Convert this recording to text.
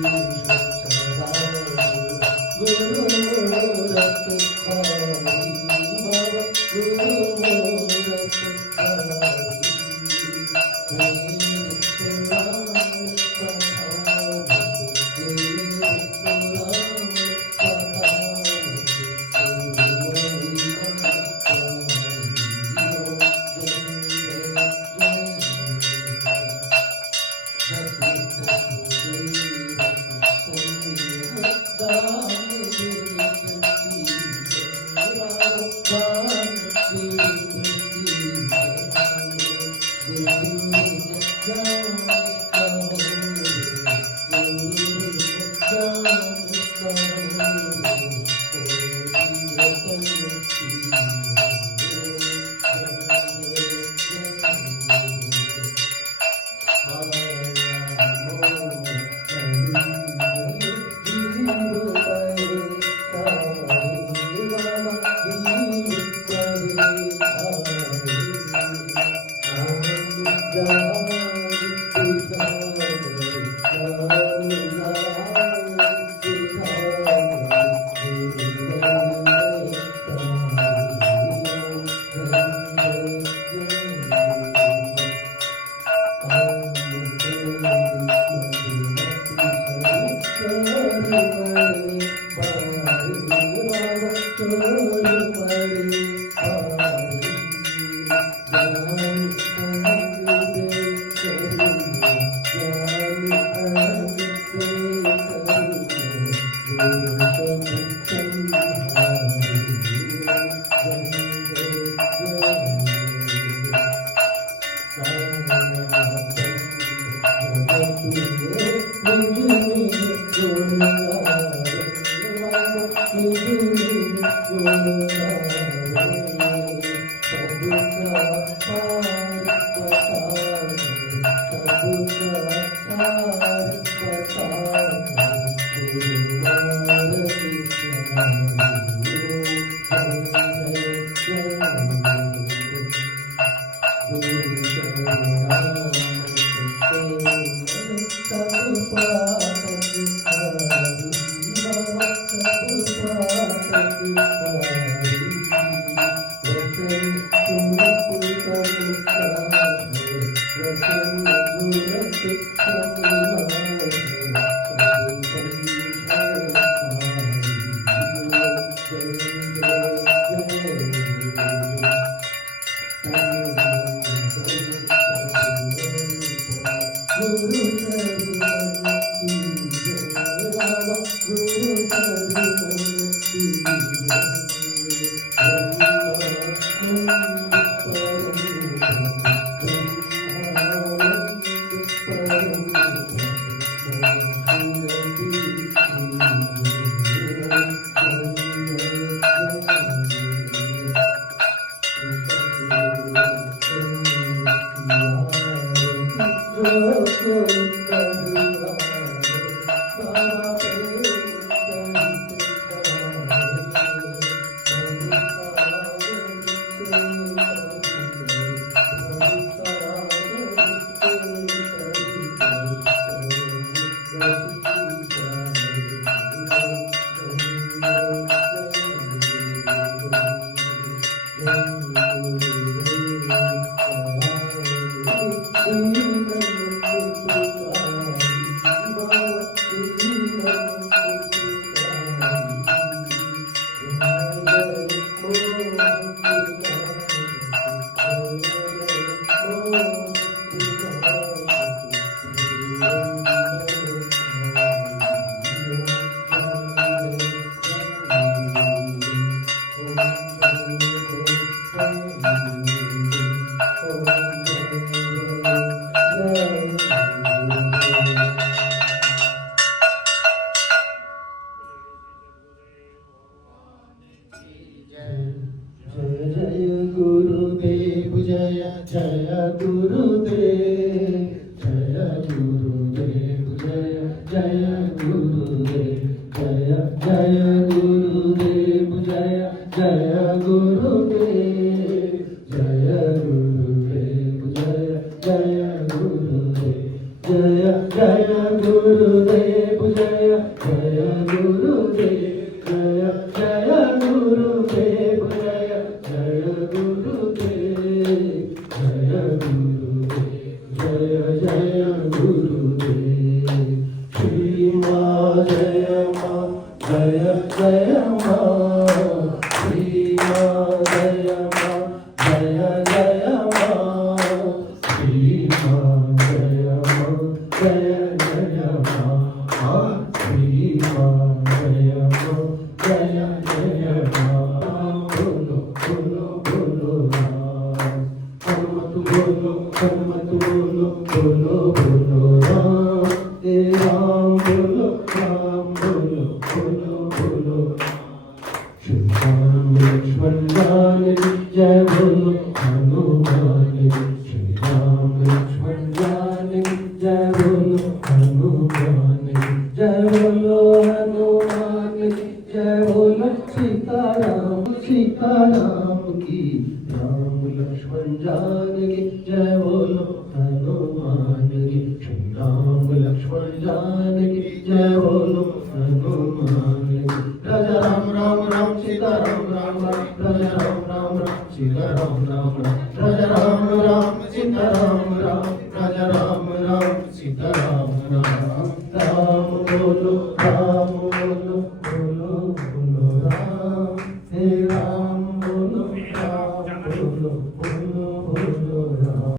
Guru जय मां श्री मां जय मां जय जय मां श्री मां जय मां जय जय मां श्री मां जय मां जय जय मां बोलो बोलो बोलो राम हनुमत बोलो बोलो बोलो बोलो राम राम बोलो बोलो बोलो श्री राम लक्ष्मण जान जय बोलो हनुमान श्री राम लक्ष्मण जान जय बोलो हनुमान जय बोलो हनुमान जय बोलो सीताराम की राम लक्ष्मण जान जय बोलो हनुमान श्री राम लक्ष्मण जान जय बोलो हनुमान राजा राम राम राम सीता राम राम राजा राम राम राम सीता राम राम राजा राम राम सीता राम राम राजा राम राम सीता राम राम राम बोलो बोलो बोलो राम हे राम